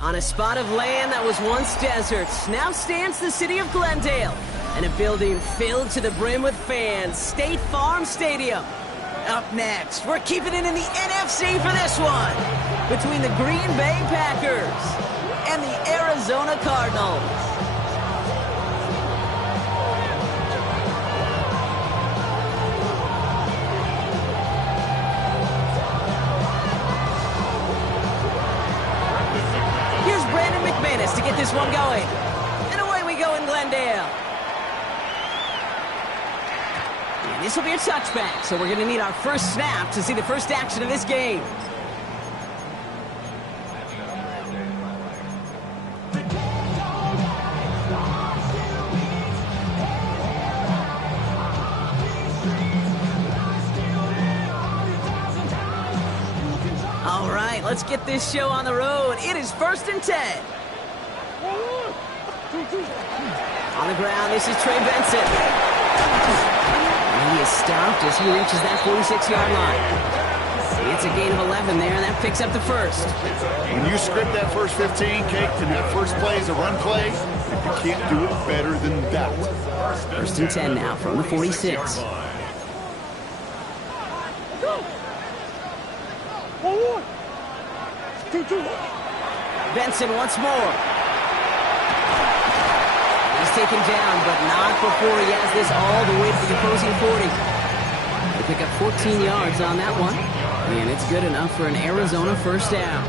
On a spot of land that was once desert, now stands the city of Glendale, and a building filled to the brim with fans, State Farm Stadium. Up next, we're keeping it in the NFC for this one, between the Green Bay Packers and the Arizona Cardinals. To get this one going. And away we go in Glendale. And this will be a touchback, so we're going to need our first snap to see the first action of this game. All right, let's get this show on the road. It is 1st and 10. On the ground, this is Trey Benson. And he is stopped as he reaches that 46-yard line. It's a gain of 11 there, and that picks up the first. When you script that first 15, Cake, and that first play is a run play, you can't do it better than that. 1st and 10 now from the 46. Benson once more. He's taken down, but not before he has this all the way to the opposing 40. They pick up 14 yards on that one, and it's good enough for an Arizona first down.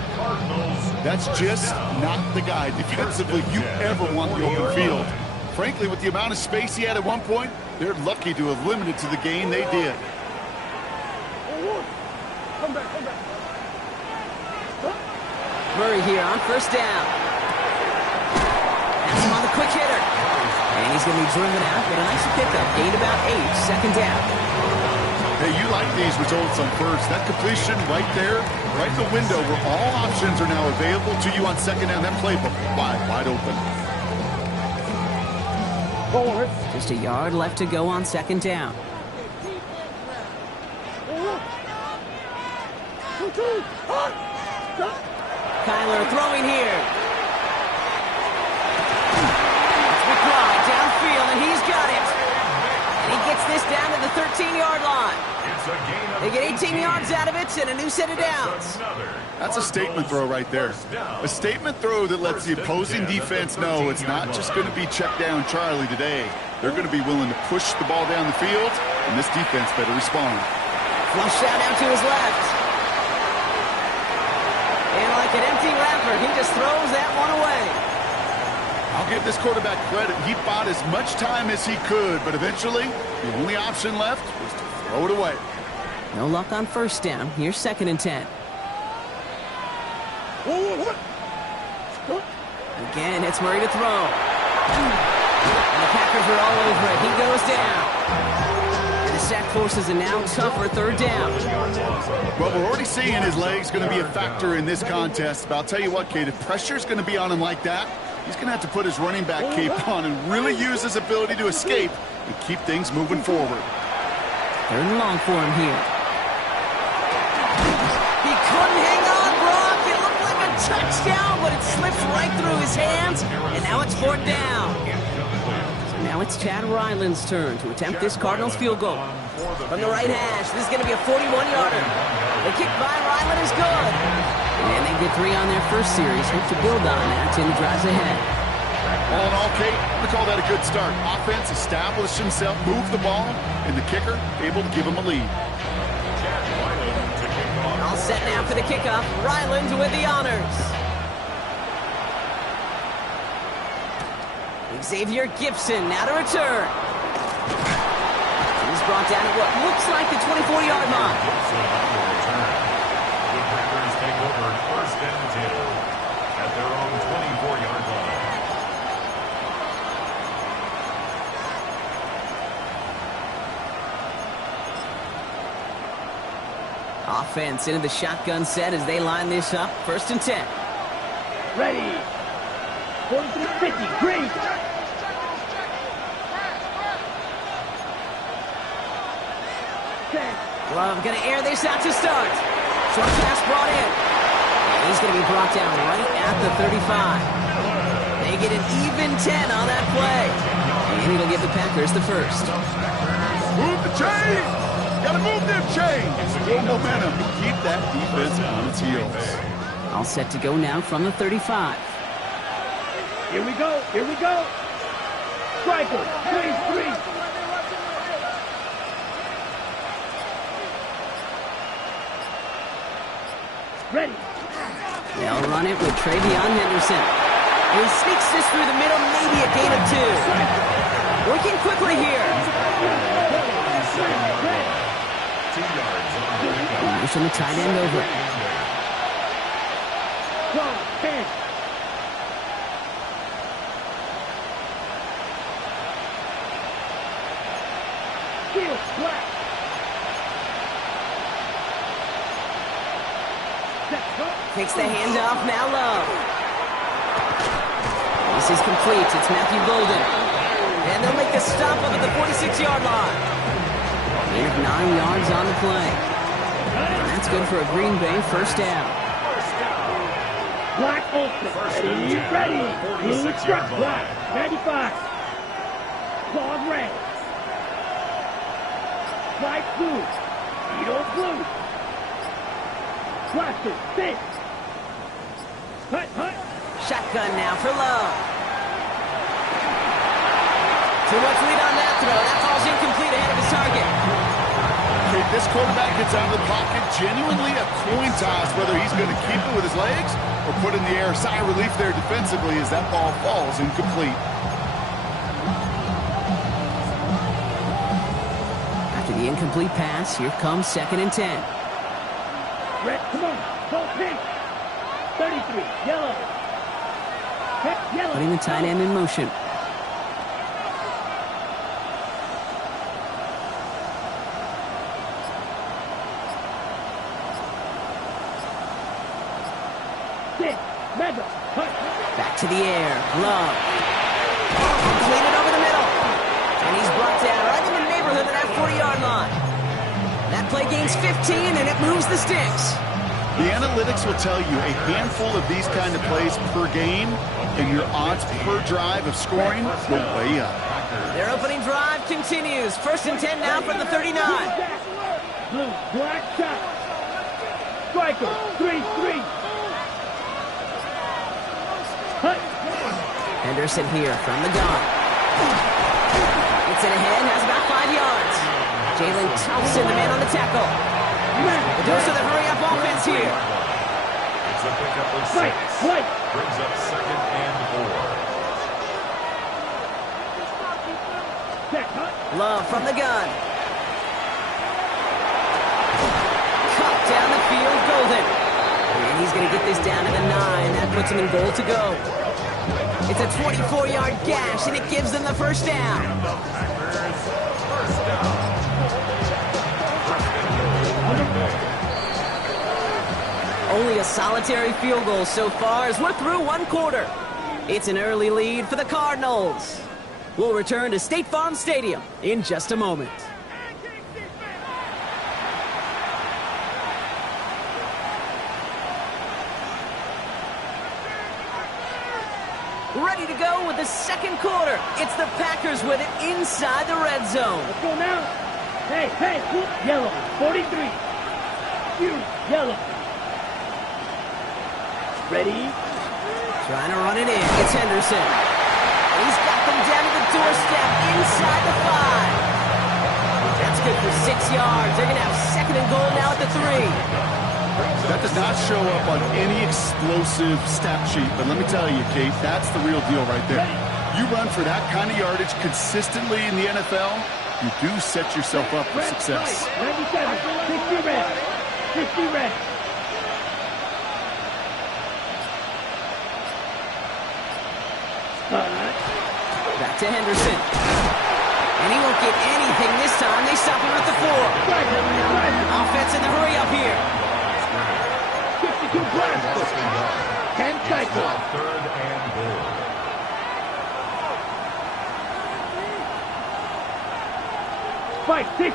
That's just not the guy defensively you ever want the open field. Frankly, with the amount of space he had at one point, they're lucky to have limited to the gain they did. Murray here on first down. That's him on the quick hitter. And he's going to be driven out, but a nice pickup. Gained about 8, 2nd down. Hey, you like these results on first. That completion right there, right in the window where all options are now available to you on 2nd down. That playbook wide open. Just a yard left to go on 2nd down. Kyler throwing here. It's McBride downfield, and he's got it. And he gets this down to the 13-yard line. They get 18 yards out of it and a new set of downs. That's a statement throw right there. A statement throw that lets the opposing defense know it's not just going to be check down Charlie today. They're going to be willing to push the ball down the field, and this defense better respond. Flush out to his left. And like an empty wrapper, he just throws that one away. I'll give this quarterback credit. He bought as much time as he could, but eventually, the only option left was to throw it away. No luck on first down. Here's 2nd and 10. Again, it's Murray to throw. And the Packers are all over it. He goes down. And the sack forces a now tougher 3rd down. Well, we're already seeing his legs going to be a factor in this contest. But I'll tell you what, Kate, if pressure's going to be on him like that, he's going to have to put his running back cape on and really use his ability to escape and keep things moving forward. 3rd and long for him here. He couldn't hang on, Brock. It looked like a touchdown, but it slips right through his hands, and now it's 4th down. So now it's Chad Ryland's turn to attempt this Cardinals field goal. From the right hash, this is going to be a 41-yarder. The kick by Ryland is good. And they get 3 on their first series. Hope to build on that in the drives ahead. All in all, Kate, I'm going to call that a good start. Offense established himself, moved the ball, and the kicker able to give him a lead. All set now for the kickoff. Ryland with the honors. Xavier Gipson now to return. He's brought down at what looks like the 24-yard line. The Packers take over 1st and 10 at their own 24-yard line. Offense into the shotgun set as they line this up. 1st and 10. Ready. 43-50. Green. Love going to air this out to start. Short pass brought in. And he's going to be brought down right at the 35. They get an even 10 on that play. And it'll give the Packers the first. Move the chain! Gotta move them chains! Full momentum. Keep that defense on its heels. All set to go now from the 35. Here we go. Here we go. Striker, 3-3. Ready. They'll run it with Travion Henderson. And he sneaks this through the middle, maybe a gain of 2. Working quickly here. 2 yards on the pickup. Motion the tight end over. 12, 10. Field, black. Takes the handoff, now Love. This is complete, it's Matthew Golden. And they'll make the stop up at the 46-yard line. Gain of 9 yards on the play. And that's good for a Green Bay first down. Black open. Ready. Blue truck. Black. 95. Claws red. White blue. Edo blue. Blaster. 6. Hut. Shotgun now for Love. Too much lead on that throw. That falls incomplete ahead of his target. Okay, this quarterback gets out of the pocket. Genuinely a coin toss whether he's going to keep it with his legs or put in the air. Sigh of relief there defensively as that ball falls incomplete. After the incomplete pass, here comes 2nd and 10. Red, come on. Go pink. 33. Yellow. Yellow. Putting the tight end in motion. Back to the air. Love. Completed over the middle. And he's brought down right in the neighborhood of that 40-yard line. That play gains 15, and it moves the sticks. The analytics will tell you a handful of these kind of plays per game, and your odds per drive of scoring go way up. Their opening drive continues. 1st and 10 now from the 39. Blue, black shot. Striker, 3-3. Henderson here from the gun. Gets it ahead, has about 5 yards. Jalen Thompson, the man on the tackle. The dose of the hurry-up offense here. It's a pickup of 6. Brings up 2nd and 4. Love from the gun. Cut down the field, Golden. And he's going to get this down to the 9. That puts him in goal to go. It's a 24-yard gash, and it gives them the first down. Only a solitary field goal so far as we're through 1 quarter. It's an early lead for the Cardinals. We'll return to State Farm Stadium in just a moment. Ready to go with the 2nd quarter. It's the Packers with it inside the red zone. Let's go now. Hey, yellow, 43. You, yellow. Ready? Trying to run it in. It's Henderson. He's got them down to the doorstep inside the 5. That's good for 6 yards. They're going to have 2nd and goal now at the 3. That does not show up on any explosive stat sheet, but let me tell you, Kate, that's the real deal right there. You run for that kind of yardage consistently in the NFL, you do set yourself up for success. 97, 60 red, 60 red. Back to Henderson. And he won't get anything this time. They stop him at the 4. Offense in the hurry up here. 52 blast. 10 cycle. 3rd and goal. Spike 60.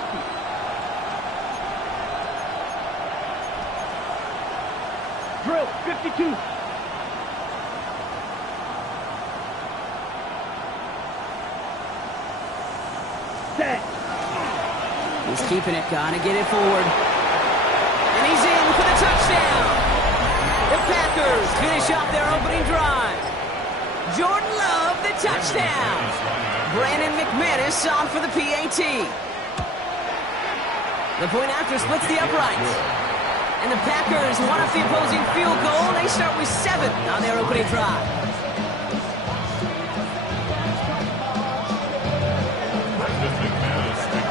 Drill 52. He's keeping it. Gotta get it forward. And he's in for the touchdown. The Packers finish off their opening drive. Jordan Love, the touchdown. Brandon McManus on for the PAT. The point after splits the uprights. And the Packers won off the opposing field goal. They start with 7 on their opening drive.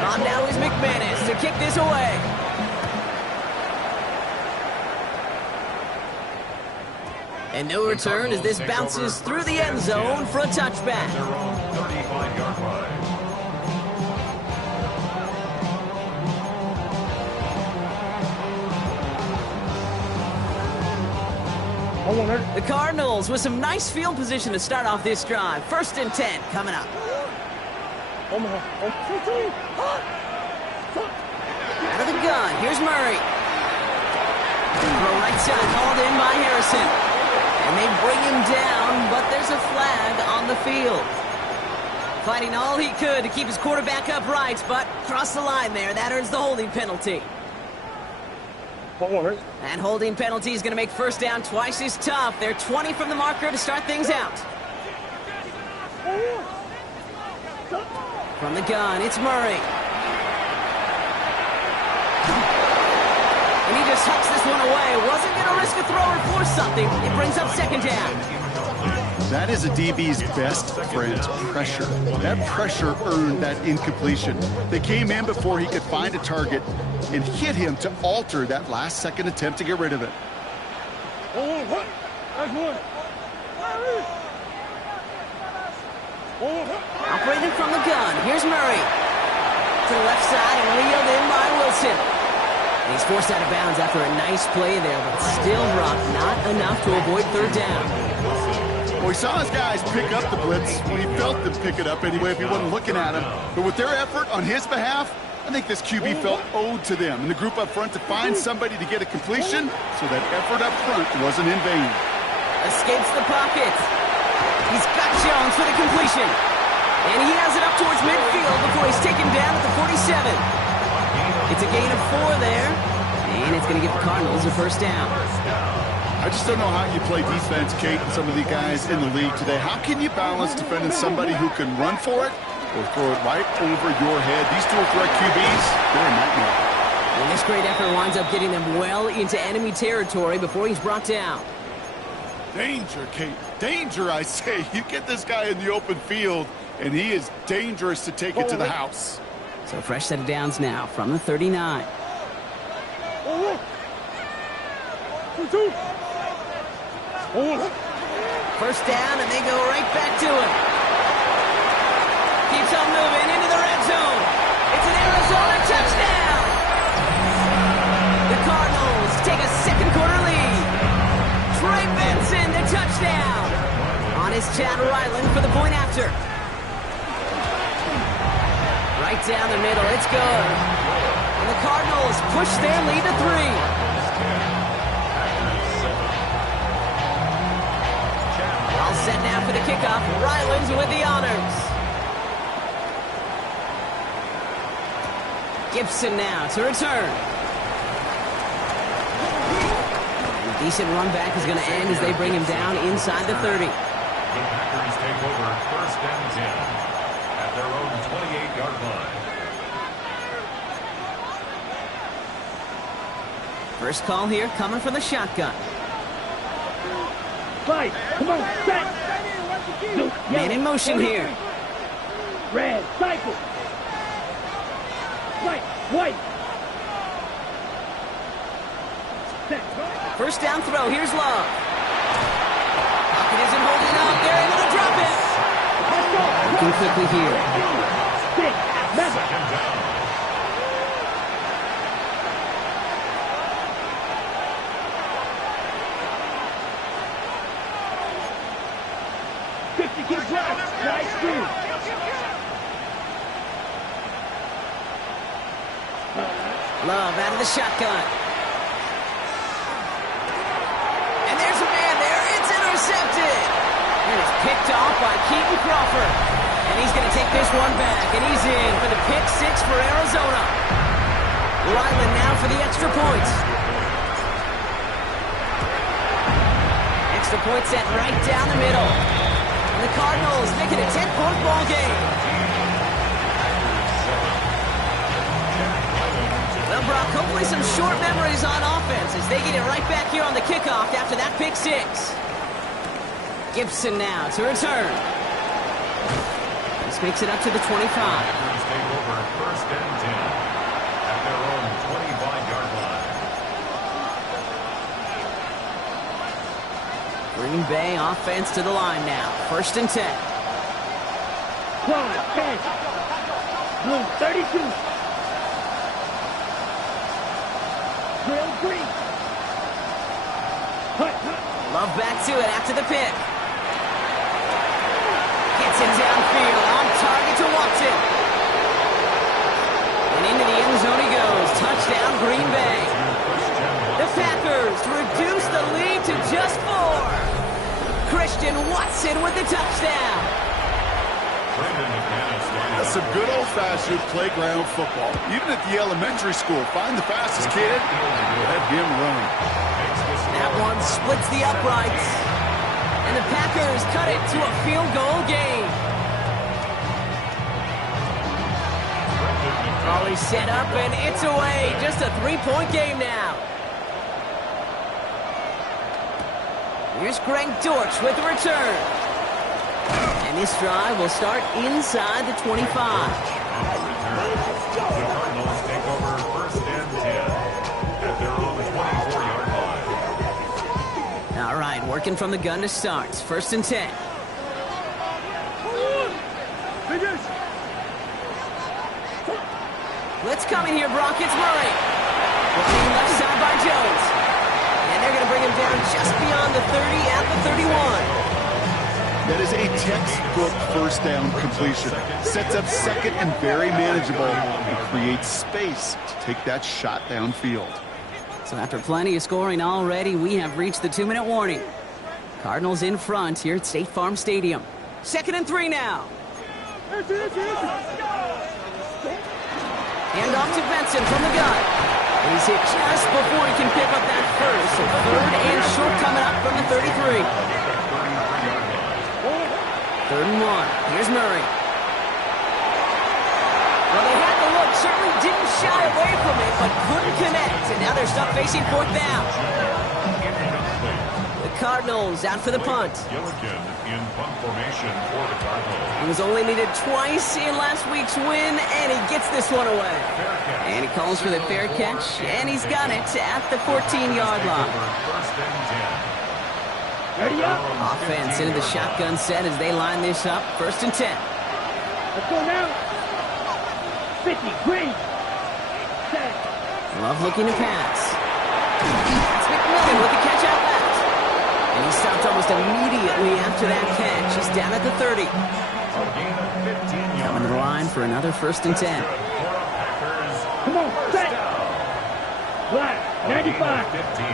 On now is McManus to kick this away. And no return as this bounces through the end zone for a touchback. Their own 35-yard line. The Cardinals with some nice field position to start off this drive. 1st and 10 coming up. Out of the gun, here's Murray. Throw right side, called in by Harrison. And they bring him down, but there's a flag on the field. Fighting all he could to keep his quarterback upright, but crossed the line there. That earns the holding penalty. And holding penalty is going to make first down twice as tough. They're 20 from the marker to start things out. From the gun, it's Murray. And he just hucks this one away. Wasn't going to risk a throw or force something. It brings up 2nd down. That is a DB's best friend, pressure. That pressure earned that incompletion. They came in before he could find a target and hit him to alter that last-second attempt to get rid of it. Operating from the gun, here's Murray. To the left side and reeled in by Wilson. And he's forced out of bounds after a nice play there, but still, Brock, not enough to avoid 3rd down. Well, he saw his guys pick up the blitz when he felt them pick it up anyway if he wasn't looking at him. But with their effort on his behalf, I think this QB felt owed to them and the group up front to find somebody to get a completion, so that effort up front wasn't in vain. Escapes the pocket. He's got Jones for the completion. And he has it up towards midfield before he's taken down at the 47. It's a gain of 4 there. And it's going to give the Cardinals a first down. I just don't know how you play defense, Kate, and some of the guys in the league today. How can you balance defending somebody who can run for it or throw it right over your head? These dual threat QBs, they're a nightmare. And this great effort winds up getting them well into enemy territory before he's brought down. Danger, Kate. Danger, I say. You get this guy in the open field, and he is dangerous to take it to the house. So fresh set of downs now from the 39. First down, and they go right back to it. Keeps on moving into the red zone. It's an Arizona touchdown. The Cardinals take a second-quarter lead. Trey Benson, the touchdown. On his Chad Ryland for the point after. Right down the middle, it's good. And the Cardinals push their lead to 3. All set now for the kickoff. Rylands with the honors. Gibson now to return. And a decent run back is going to end as they bring him down inside the 30. The Packers take over 1st and 10 at their own 28-yard line. First call here coming from the shotgun. Fight! Come on, set! Man in motion here. Red, cycle! Right, white! Set! First down throw, here's Love. Pocket isn't holding up, they're able to drop it. Looking quickly here. 6, 7. 2nd down. Nice through. Love out of the shotgun. And there's a man there. It's intercepted. And it's picked off by Keaton Crawford. And he's going to take this one back. And he's in for the pick 6 for Arizona. Ryland now for the extra point. Extra point set right down the middle. And the Cardinals make it a 10-point ball game. Well, Brock, hopefully some short memories on offense as they get it right back here on the kickoff after that pick six. Gibson now to return. This makes it up to the 25. Take over first and 10 at their own 25-yard line. Green Bay offense to the line now. First and 10. One, 10. Blue, 32. Drill green. Hut. Love back to it after the pick. Gets it downfield, on target to Watson. And into the end zone he goes. Touchdown, Green Bay. The Packers reduce the lead to just 4. Christian Watson with the touchdown. That's some good old-fashioned playground football. Even at the elementary school, find the fastest kid, let him run. That one splits the uprights. And the Packers cut it to a field goal game. Ollie set up and it's away. Just a 3-point game now. Here's Greg Dortch with the return. And this drive will start inside the 25. The Cardinals take over first and 10 at their own 24-yard line. All right, working from the gun to start. First and 10. Let's come in here, Brock. It's Murray. Looking left side by Jones. And they're going to bring him down just beyond the 30 at the 31. That is a textbook first down completion. Sets up second and very manageable and creates space to take that shot downfield. So after plenty of scoring already, we have reached the 2-minute warning. Cardinals in front here at State Farm Stadium. 2nd and 3 now. Hand off to Benson from the gun. And he's hit just before he can pick up that first. So 3rd and short coming up from the 33. 3rd and 1. Here's Murray. Well, they had the look. Certainly didn't shy away from it, but couldn't connect. And now they're stuck facing 4th down. The Cardinals out for the punt. Gillikin in punt formation for the Cardinals. He was only needed twice in last week's win, and he gets this one away. And he calls for the fair catch, and he's got it at the 14-yard line. First and 10. Ready up. Offense into the shotgun set as they line this up. 1st and 10. Let's go now. 50, green. Set. Love looking to pass. That's McMillan with the catch out left. And he stopped almost immediately after that catch. He's down at the 30. Coming to the line for another 1st and 10. Come on, set. Black, 95. 15.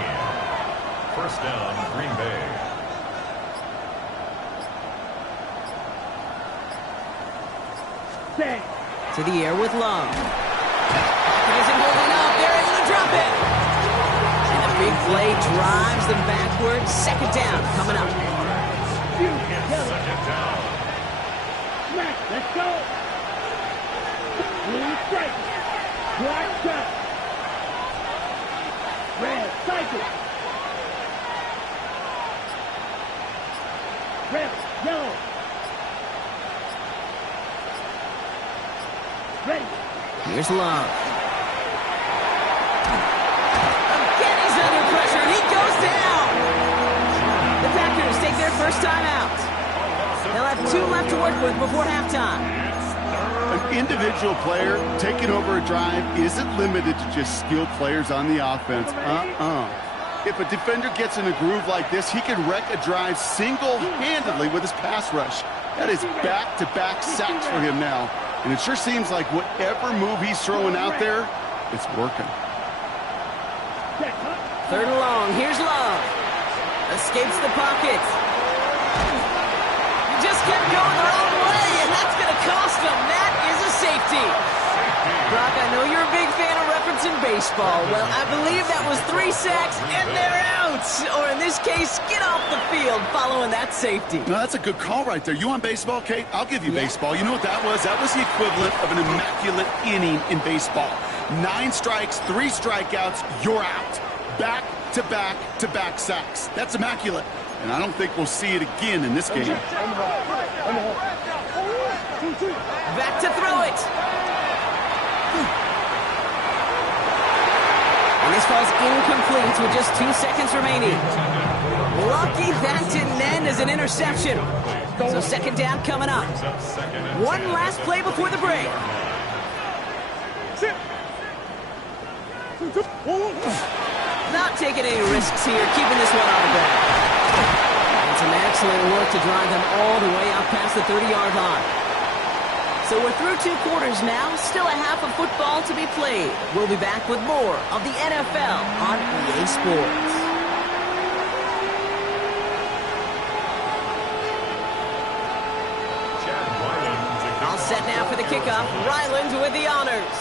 First down, Green Bay. Set. To the air with Love. It isn't holding up. They're able to drop it. And the big play drives them backwards. 2nd down coming up. Second down. Smack, let's go. Blue strike. Black shot. Red cycle. Red, yellow. Ready. Here's Love. Again, he's under pressure, and he goes down. The Packers take their first time out. They'll have 2 left to work with before halftime. An individual player taking over a drive isn't limited to just skilled players on the offense. If a defender gets in a groove like this, he can wreck a drive single-handedly with his pass rush. That is back-to-back sacks for him now. And it sure seems like whatever move he's throwing out there, it's working. 3rd and long. Here's Love. Escapes the pocket. He just kept going the wrong way, and that's going to cost him. That is a safety. Brock, I know you're a big fan of referencing baseball. Well, I believe that was 3 sacks, and they're out. Or in this case, get off the field following that safety. No, that's a good call right there. You want baseball, Kate? I'll give you baseball. You know what that was? That was the equivalent of an immaculate inning in baseball. 9 strikes, 3 strikeouts, you're out. Back-to-back-to-back sacks. That's immaculate. And I don't think we'll see it again in this game. Back to throw it. And this falls incomplete with just 2 seconds remaining. Lucky that didn't end as an interception. So second down coming up. One last play before the break. Not taking any risks here, keeping this one on the ground. And some excellent work to drive them all the way out past the 30-yard line. So we're through 2 quarters now, still a half of football to be played. We'll be back with more of the NFL on EA Sports. All set now for the kickoff. Ryland with the honors.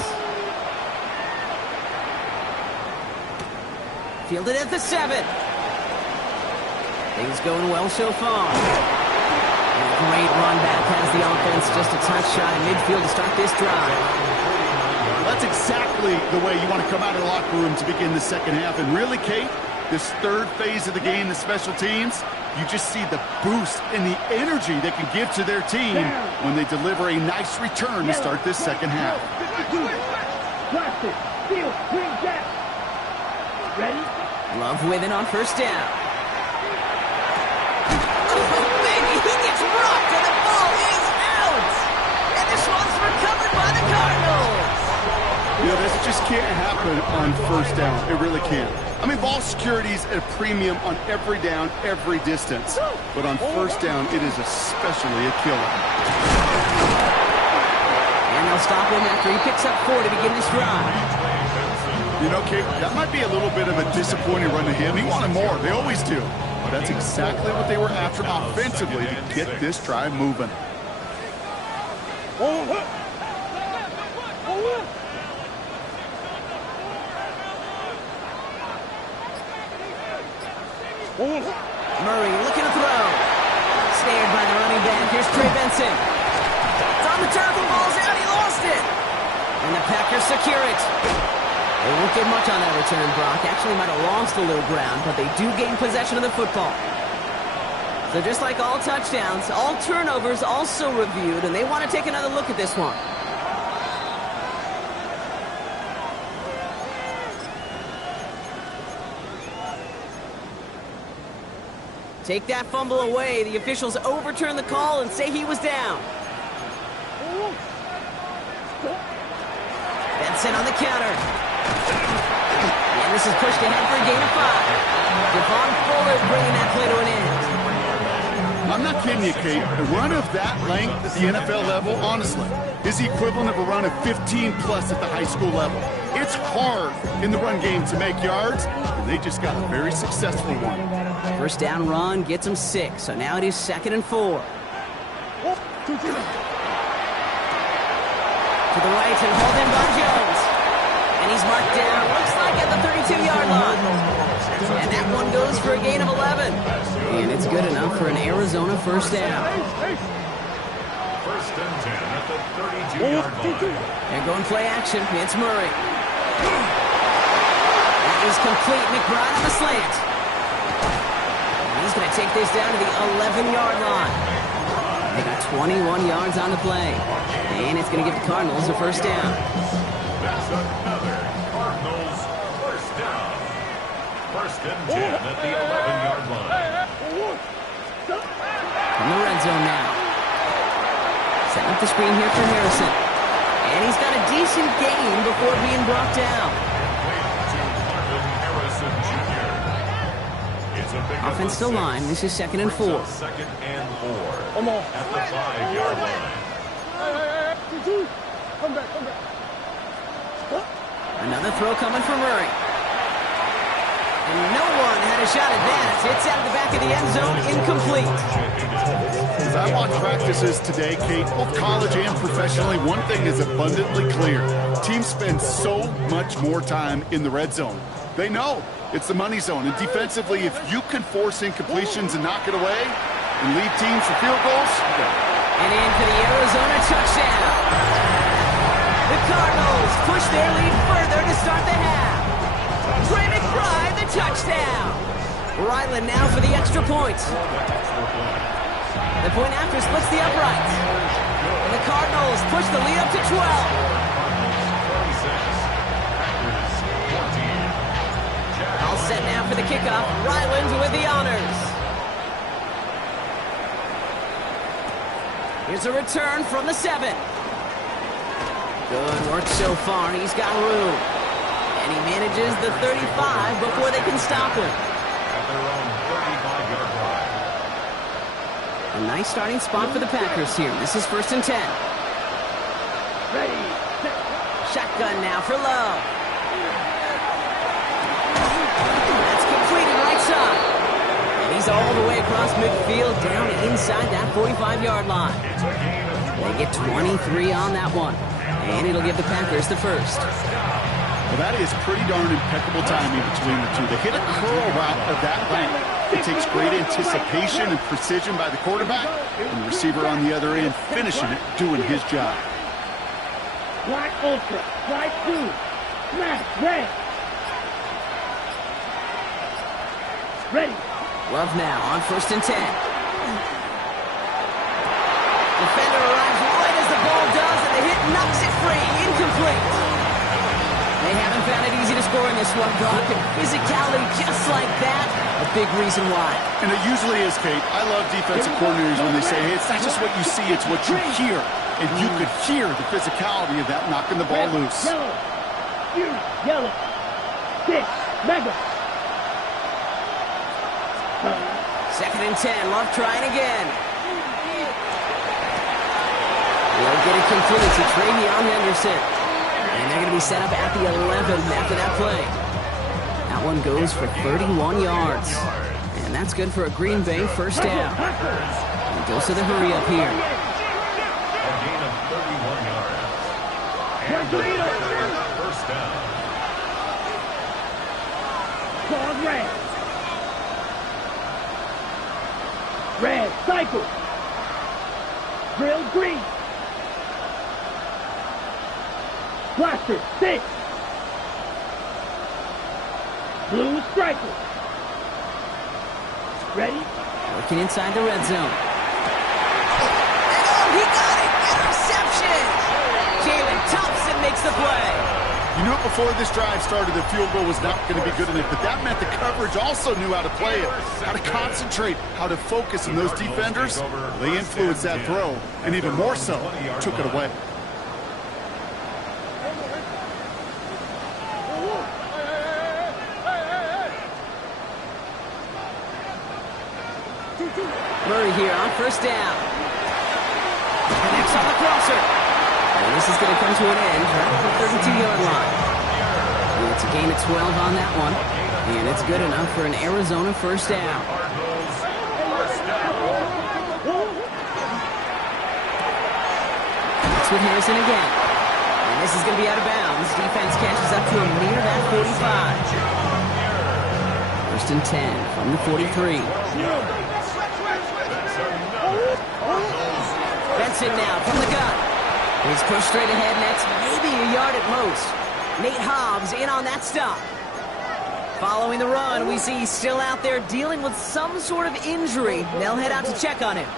Fielded at the 7. Things going well so far. And a great run back has the offense. Just a touch shot in midfield to start this drive. That's exactly the way you want to come out of the locker room to begin the second half. And really, Kate, this third phase of the game, the special teams, you just see the boost and the energy they can give to their team when they deliver a nice return to start this second half. Ready? Love with it on first down. Oh, baby, he gets rocked and the ball is out. And this one's recovered by the Cardinals. You know, this just can't happen on first down. It really can't. I mean, ball security's at a premium on every down, every distance. But on first down, it is especially a killer. And they'll stop him after he picks up 4 to begin this drive. You know, Kate, that might be a little bit of a disappointing run to him. He wanted more. They always do. But that's exactly what they were after offensively to get this drive moving. Murray looking to throw. Snared by the running back. Here's Trey Benson. It's on the turf. The ball's out. He lost it. And the Packers secure it. They won't get much on that return, Brock. Actually might have lost a little ground, but they do gain possession of the football. So just like all touchdowns, all turnovers also reviewed, and they want to take another look at this one. Take that fumble away. The officials overturn the call and say he was down. Benson on the counter. And this is pushed ahead for a gain of 5. Devon Fuller bringing that play to an end. I'm not kidding you, Kate. A run of that length at the NFL level, honestly, is the equivalent of a run of 15-plus at the high school level. It's hard in the run game to make yards, and they just got a very successful one. First down run gets him 6, so now it is 2nd and 4. To the right and hauled in by Jones. And he's marked down, looks like at the 32-yard line. And that one goes for a gain of 11. And it's good enough for an Arizona first down. First and 10 at the 32-yard line. They're going play action. It's Murray. That is complete. McBride on the slant. He's going to take this down to the 11-yard line. They got 21 yards on the play. And it's going to give the Cardinals a first down. That's another Cardinals first down. First and 10 at the 11-yard line. In the red zone now. Setting up the screen here for Harrison. And he's got a decent gain before being brought down. Offense still line. This is 2nd and 4. 2nd and 4 at the 5-yard line. Come back. Another throw coming from Murray. And no one had a shot at that. It's out of the back of the end zone, incomplete. As I I watched practices today, Kate, both college and professionally. One thing is abundantly clear. Teams spend so much more time in the red zone. They know it's the money zone. And defensively, if you can force incompletions and knock it away and lead teams for field goals, and in for the Arizona touchdown. The Cardinals push their lead further to start the half. Trey McBride, the touchdown. Ryland now for the extra point. The point after splits the uprights. And the Cardinals push the lead up to 12. All set now for the kickoff. Ryland with the honors. Here's a return from the 7. Good work so far. He's got room. And he manages the 35 before they can stop him. At their own 35-yard line. A nice starting spot for the Packers here. This is 1st and 10. Ready, set. Shotgun now for Love. That's completed right side. And he's all the way across midfield down inside that 45-yard line. They get 23 on that one. And it'll give the Packers the first. well, that is pretty darn impeccable timing between the two. They hit a curl route of that length. It takes great anticipation and precision by the quarterback, and the receiver on the other end finishing it, doing his job. Black Ultra, Black Blue, Smash, Red. Ready. Love now on 1st and 10. Defender arrives right as the ball does, and the hit knocks it free. Incomplete. They haven't found it easy to score in this one, Brock. And physicality just like that, a big reason why. And it usually is, Kate. I love defensive coordinators when they say, hey, it's not just what you see, it's what you hear. And you could hear the physicality of that knocking the ball loose. Yellow. You, yellow. 6, mega. 2nd and 10. Love trying again. They'll get it complete to Travion Henderson. And they're going to be set up at the 11 after that play. That one goes for 31 yards. And that's good for a Green Bay first down. And goes to the hurry up here. A gain of 31 yards. And the Packers first down. Claws red. Red, cycle. Drill green. Blaster, 6. Blue striker. Ready? Working inside the red zone. Oh, he got it! Interception! Jalen Thompson makes the play. You knew it before this drive started, the field goal was not going to be good enough, but that meant the coverage also knew how to play it, how to concentrate, how to focus, and those defenders, they influenced that throw, and even more so, took it away. Murray here on first down. Connects on the crosser. And this is going to come to an end right at the 32-yard line. And it's a gain of 12 on that one. And it's good enough for an Arizona first down. It's with Harrison again. And this is going to be out of bounds. Defense catches up to him near that 45. First and 10 from the 43. Benson now from the gun. He's pushed straight ahead, and that's maybe a yard at most. Nate Hobbs in on that stop. Following the run, we see he's still out there dealing with some sort of injury. They'll head out to check on him.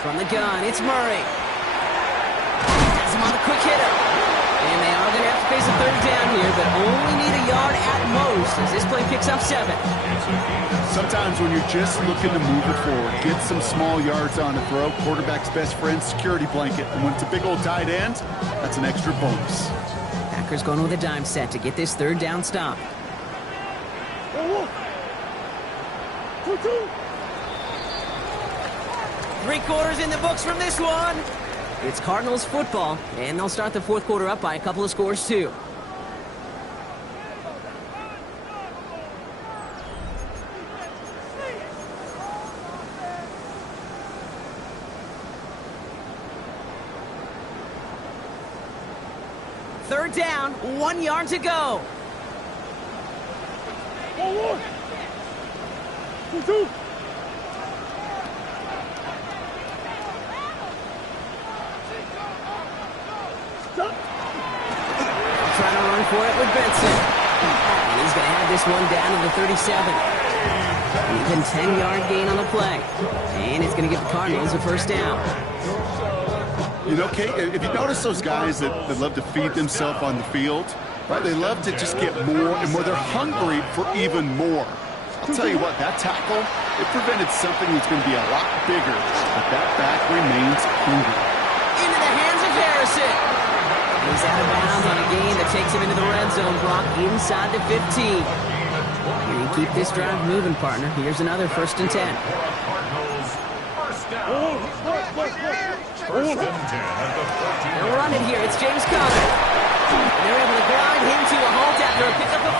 From the gun, it's Murray. Has him on the quick hitter. And they are going to have to face a third down here, but only need a yard at most as this play picks up 7. Sometimes when you're just looking to move it forward, get some small yards on the throw, quarterback's best friend, security blanket. And when it's a big old tight end, that's an extra bonus. Packers going with a dime set to get this third down stop. 3 quarters in the books from this one. It's Cardinals football, and they'll start the fourth quarter up by a couple of scores too. 3rd down, 1 yard to go. Forward. 2-2. Stop. Trying to run for it with Benson. And he's going to have this one down to the 37. Even 10-yard gain on the play. And it's going to give the Cardinals a 1st down. You know, Kate, if you notice those guys that love to feed themselves on the field, right? They love to just get more and more. They're hungry for even more. I'll tell you what, that tackle, it prevented something that's going to be a lot bigger, but that back remains hungry. Into the hands of Harrison. He's out of bounds on a gain that takes him into the red zone, Brock, inside the 15. And keep this drive moving, partner. Here's another 1st and 10. They'll run it here. It's James Conner. They're able to grind him to a halt after a pickup of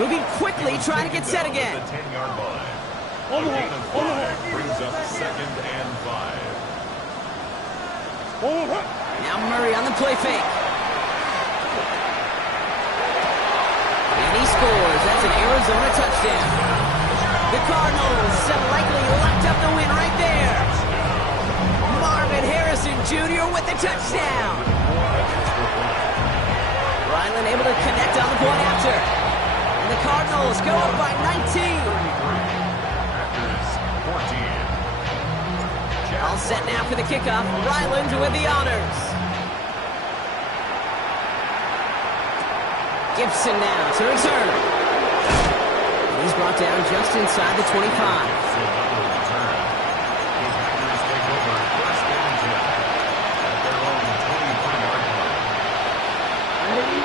4. Moving quickly, trying to get set again. The 10-yard line. Brings up 2nd and 5. Now Murray on the play fake. And he scores. That's an Arizona touchdown. The Cardinals have likely locked up the win right there. Marvin Harrison Jr. with the touchdown. Ryland able to connect on the point after. And the Cardinals go up by 19. All set now for the kickoff. Ryland with the honors. Gibson now to return. He's brought down just inside the 25.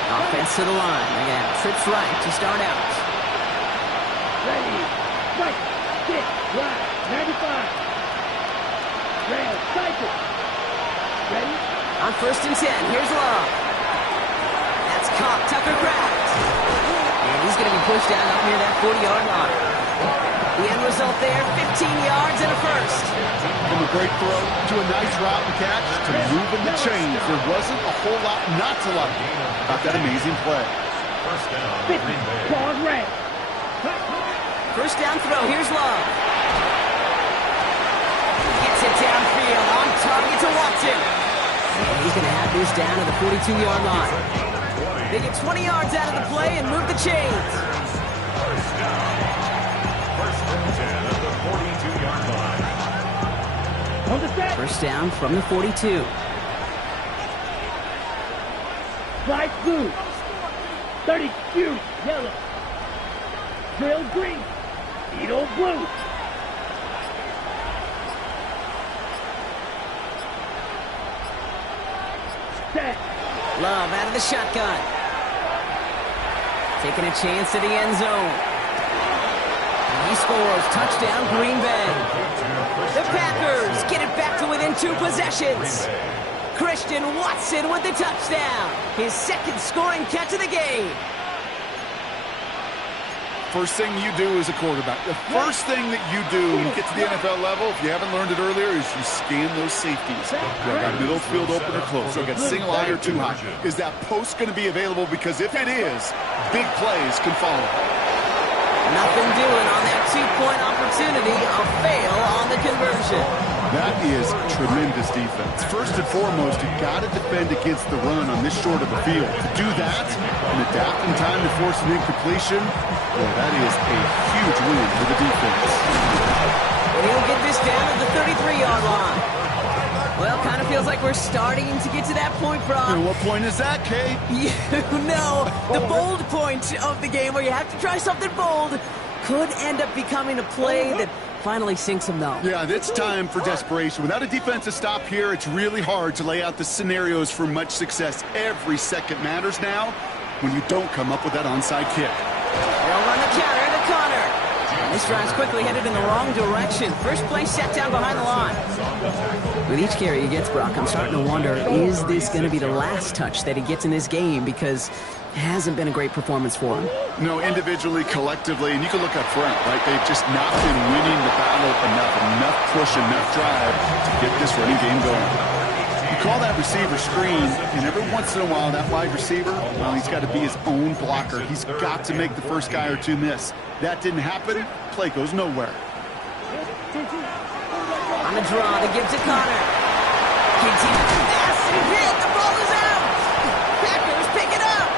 Offense to the line. Again, trips right to start out. Ready. Right. Kick. Right. 95. Rail. Cycle. Ready. On 1st and 10, here's Love. That's caught. Tucker Kraft. And he's going to be pushed down up near that 40-yard line. The end result there, 15 yards and a 1st. From a great throw to a nice route and catch to moving the chains. There wasn't a whole lot not to like about that amazing play. 1st down, 50. Green Bay. Pause red. 1st down throw, here's Love. Gets it downfield, on target to Watson. And he's going to have this down to the 42-yard line. They get 20 yards out of the play and move the chains. 1st and 10 at the 42-yard line. On the set. 1st down from the 42. Bright blue. 32. Yellow. Trail green. Edo blue. Set. Love out of the shotgun. Taking a chance at the end zone. And he scores. Touchdown, Green Bay. The Packers get it back to within 2 possessions. Christian Watson with the touchdown. His 2nd scoring catch of the game. First thing you do as a quarterback, the first thing that you do when you get to the NFL level, if you haven't learned it earlier, is you scan those safeties. You got middle field open or close. You got single high or too high. Is that post going to be available? Because if it is, big plays can follow. Nothing doing on that 2-point opportunity. A fail on the conversion. That is tremendous defense. First and foremost, you got to defend against the run on this short of the field. To do that and adapt in time to force an incompletion, well, that is a huge win for the defense. And he'll get this down at the 33-yard line. Well, kind of feels like we're starting to get to that point, Brock. And what point is that, Kate? You know, the bold point of the game where you have to try something bold could end up becoming a play that finally sinks him, though. Yeah, it's time for desperation. Without a defensive stop here, it's really hard to lay out the scenarios for much success. Every second matters now when you don't come up with that onside kick. They'll run the counter to Conner. And this drive's quickly headed in the wrong direction. First play set down behind the line. With each carry he gets, Brock, I'm starting to wonder, is this going to be the last touch that he gets in this game? Because it hasn't been a great performance for him. No, individually, collectively, and you can look up front, right? They've just not been winning the battle enough push, enough drive to get this running game going. You call that receiver screen, and every once in a while, that wide receiver, well, he's got to be his own blocker. He's got to make the first guy or two miss. That didn't happen. Play goes nowhere. On the draw, they give to Connor. Continues massive hit. The ball is out. Packers pick it up.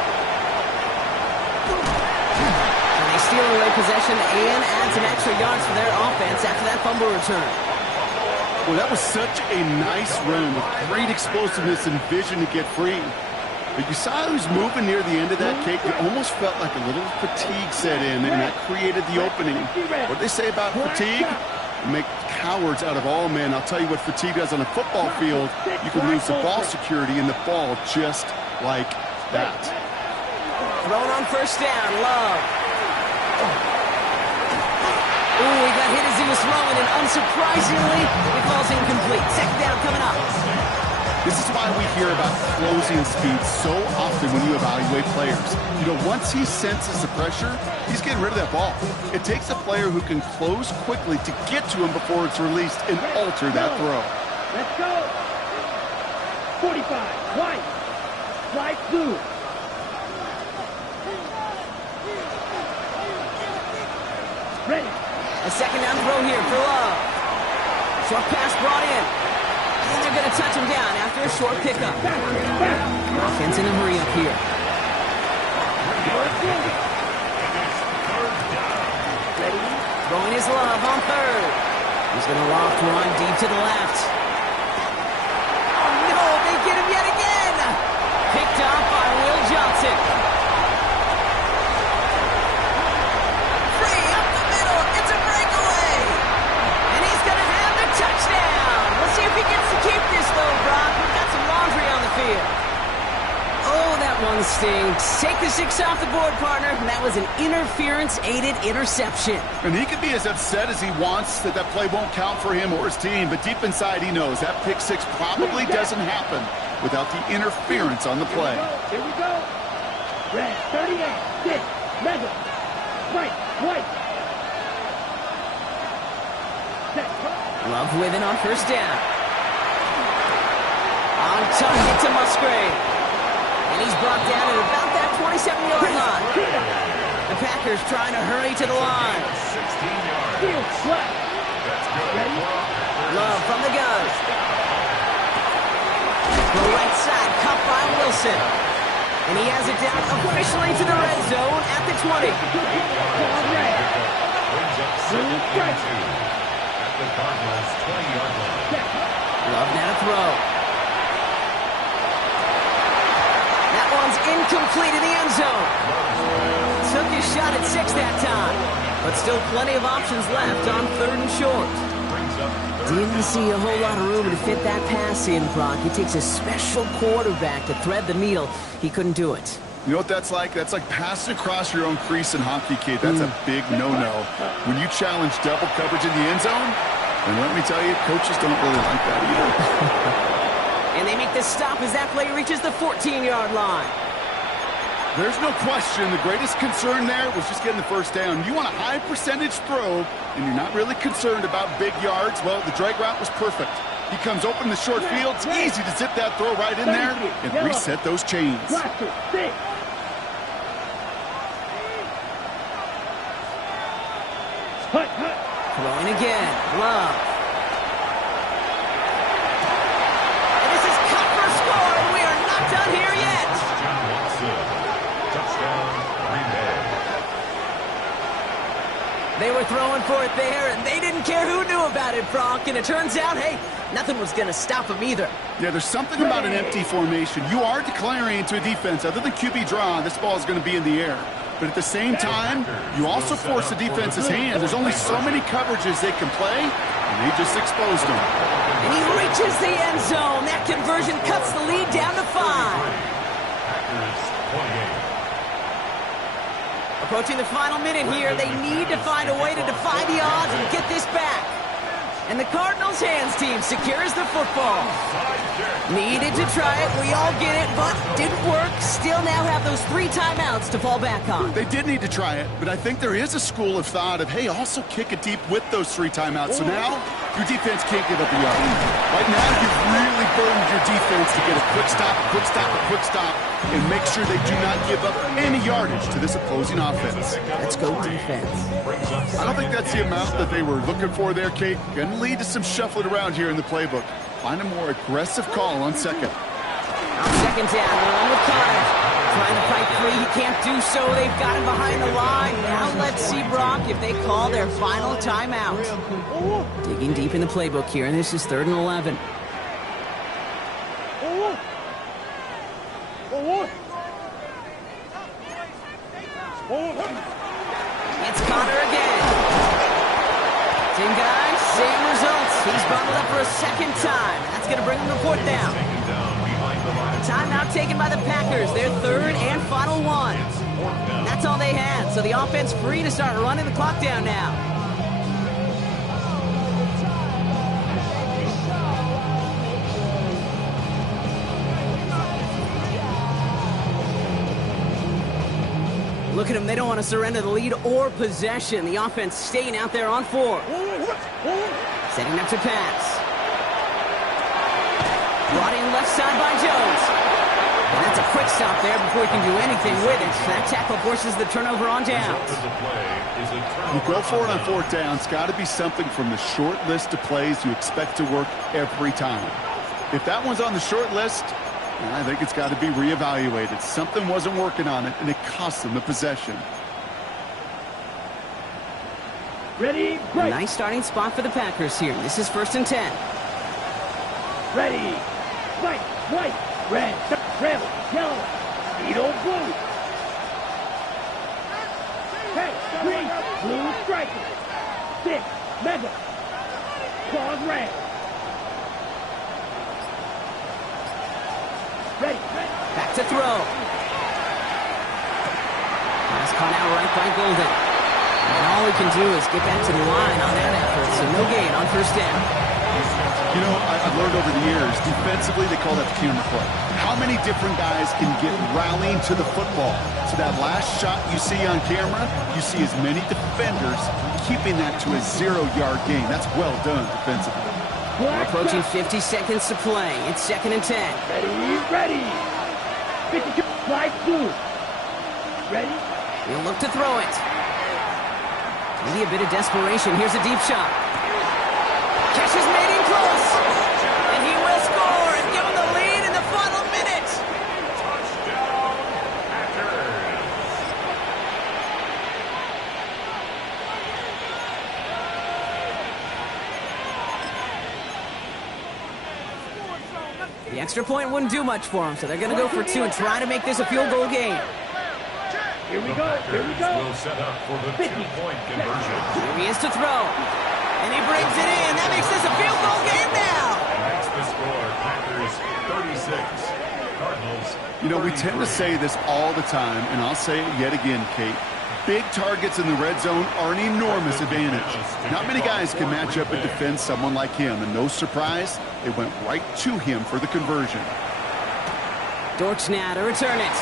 And they steal away possession and add some extra yards for their offense after that fumble return. Well, that was such a nice run with great explosiveness and vision to get free. But you saw who's moving near the end of that kick. It almost felt like a little fatigue set in, and that created the opening. What do they say about fatigue? Make cowards out of all men. I'll tell you what fatigue does on a football field. You can lose the ball security in the ball just like that. Thrown on first down, Love. Ooh, he got hit as he was throwing, and unsurprisingly, it falls incomplete. Second down coming up. This is why we hear about closing speed so often when you evaluate players. You know, once he senses the pressure, he's getting rid of that ball. It takes a player who can close quickly to get to him before it's released and alter that throw. Let's go. 45, white, slide two. Ready. A second down throw here for Love. Short pass brought in. And they're going to touch him down after a short pickup. Offense in a hurry up here. Throwing his Love on third. He's going to loft one deep to the left. Oh, no, they get him yet again. Picked off by Will Johnson. Free up the middle. It's a breakaway. And he's going to have the touchdown. Let's see if he gets to keep this, though, Brock. We've got some laundry on the field. Oh, that one stings. Take the 6 off the board, partner. And that was an interference-aided interception. And he can be as upset as he wants that that play won't count for him or his team, but deep inside he knows that pick 6 probably doesn't happen without the interference on the play. Here we go. Red, 38, 6, mega, white, white. Love with it on first down. On target to Musgrave. And he's brought down at about that 27-yard line. The Packers trying to hurry to the line. 16 yards. Love from the gun. The right side, cut by Wilson. And he has it down officially to the red zone at the 20. Brings up 2nd and 2 at the Cardinals' 20-yard line. Love now to throw. That one's incomplete in the end zone. Took his shot at 6 that time. But still plenty of options left on 3rd and short. Didn't see a whole lot of room to fit that pass in, Brock. He takes a special quarterback to thread the needle. He couldn't do it. You know what that's like? That's like passing across your own crease in hockey, kid. That's a big no-no. When you challenge double coverage in the end zone, and let me tell you, coaches don't really like that either. And they make the stop as that play reaches the 14-yard line. There's no question the greatest concern there was just getting the first down. You want a high percentage throw, and you're not really concerned about big yards. Well, the drag route was perfect. He comes open in the short field. It's easy to zip that throw right in there and reset those chains. Throwing again. Love. And this is cut for a score, and we are not done here yet. Touchdown, Green Bay. They were throwing for it there, and they didn't care who knew about it, Brock. And it turns out, hey, nothing was going to stop them either. Yeah, there's something about an empty formation. You are declaring to a defense, other than QB draw, this ball is going to be in the air. But at the same time, you also force the defense's hand. There's only so many coverages they can play, and they just exposed them. And he reaches the end zone. That conversion cuts the lead down to 5. Packers 28. Approaching the final minute here, they need to find a way to defy the odds and get this back. And the Cardinals' hands team secures the football. Needed to try it, we all get it, but didn't work. Still now have those 3 timeouts to fall back on. They did need to try it, but I think there is a school of thought of, hey, also kick it deep with those 3 timeouts. So now Your defense can't give up a yard. Right now, you've really burdened your defense to get a quick stop, a quick stop, a quick stop, and make sure they do not give up any yardage to this opposing offense. Let's go defense. I don't think that's the amount that they were looking for there, Kate. Going to lead to some shuffling around here in the playbook. Find a more aggressive call on second. On second down, along with Connor. Trying to fight free, he can't do so. They've got him behind the line. Now let's see, Brock, if they call their final timeout. Digging deep in the playbook here, and this is 3rd and 11. It's Connor again. Same guy, same results. He's bundled up for a second time. That's going to bring him to 4th down. Timeout taken by the Packers, their 3rd and final one. That's all they had, so the offense free to start running the clock down now. Look at them, they don't want to surrender the lead or possession. The offense staying out there on 4. Setting up to pass. Brought in left side by Jones. And that's a quick stop there before he can do anything with it. That tackle forces the turnover on downs. You go for it on 4th down. It's got to be something from the short list of plays you expect to work every time. If that one's on the short list, I think it's got to be reevaluated. Something wasn't working on it, and it cost them the possession. Ready, break. Nice starting spot for the Packers here. This is 1st and 10. Ready, white, red, red, yellow, Edo blue. Hey, green, blue striker. 6, mega, claws red. Ready. Back to throw. Pass caught out right by Golden. And all he can do is get back to the line on that effort, so no gain on 1st down. You know, I've learned over the years, defensively, they call that the camera play. How many different guys can get rallying to the football? So that last shot you see on camera, you see as many defenders keeping that to a 0-yard gain. That's well done defensively. We're approaching 50 seconds to play. It's 2nd and 10. Ready. 52, light blue. Ready? He'll look to throw it. Maybe a bit of desperation. Here's a deep shot. Catch is made in close. And he will score and give him the lead in the final minute. Touchdown, Packers. The extra point wouldn't do much for him, so they're going to go for 2 and try to make this a field goal game. Here we go. Will set up for the 2-point conversion. Here he is to throw. And he brings it in. That makes this a field goal game now. That's the score. Packers 36. Cardinals. You know, we tend to say this all the time, and I'll say it yet again, Kate. Big targets in the red zone are an enormous advantage. Not many guys can match up and defend someone like him, and no surprise, it went right to him for the conversion. Dortch now to return it.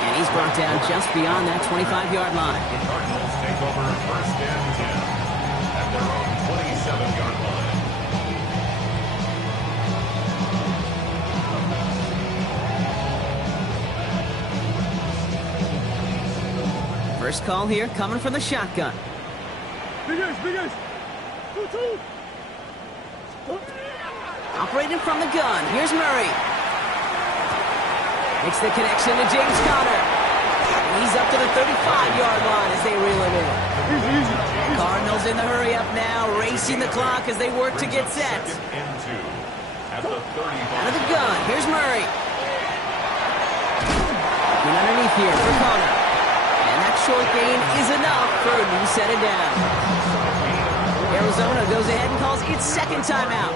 And he's brought down just beyond that 25-yard line. The Cardinals take over 1st and 10 at their own 27-yard line. First call here coming from the shotgun. Operating from the gun. Here's Murray. Makes the connection to James Conner. He's up to the 35-yard line as they reel it in. Cardinals in the hurry up now, racing the clock as they work to get set. At the 35. Out of the gun. Here's Murray. Looking underneath here for Conner. And that short gain is enough for a new set it down. Arizona goes ahead and calls its second timeout.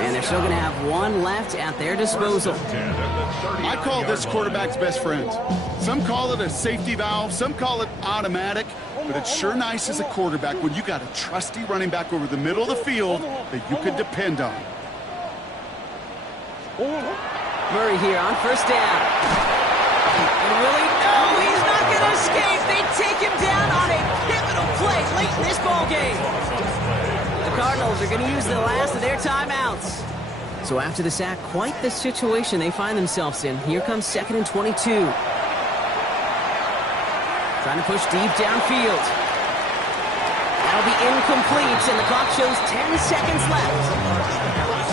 And they're still going to have one left at their disposal. I call this quarterback's best friend. Some call it a safety valve, some call it automatic, but it's sure nice as a quarterback when you got a trusty running back over the middle of the field that you can depend on. Murray here on first down. And Willie, no, he's not going to escape. They take him down on a pivotal play play late in this ball game. The Cardinals are going to use the last of their timeouts. So after the sack, quite the situation they find themselves in. Here comes 2nd and 22. Trying to push deep downfield. That'll be incomplete, and the clock shows 10 seconds left.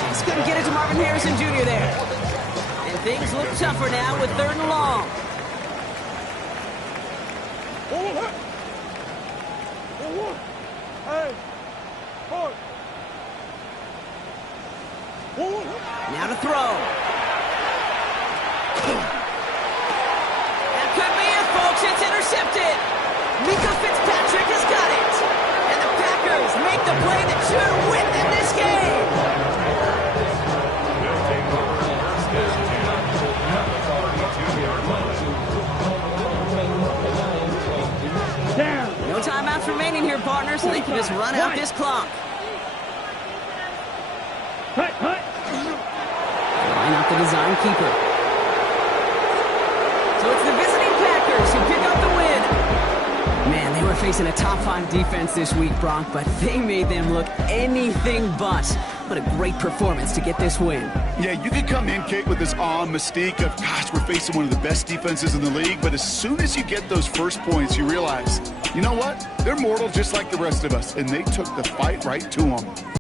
He's going to get it to Marvin Harrison Jr. there. And things look tougher now with 3rd and long. Now to throw. That could be it, folks. It's intercepted. Mika Fitzpatrick has got it. And the Packers make the play that should win them this game. They'll take over 1st and 10 at the 42-yard line. Down. No timeouts remaining here, partners, so they can just run out this clock. Cut. Line up the design keeper. So it's the visiting Packers who pick up the win. Man, they were facing a top 5 defense this week, Brock, but they made them look anything but. What a great performance to get this win. Yeah, you could come in, Kate, with this awe and mystique of, gosh, we're facing one of the best defenses in the league, but as soon as you get those first points, you realize, you know what? They're mortal just like the rest of us, and they took the fight right to them.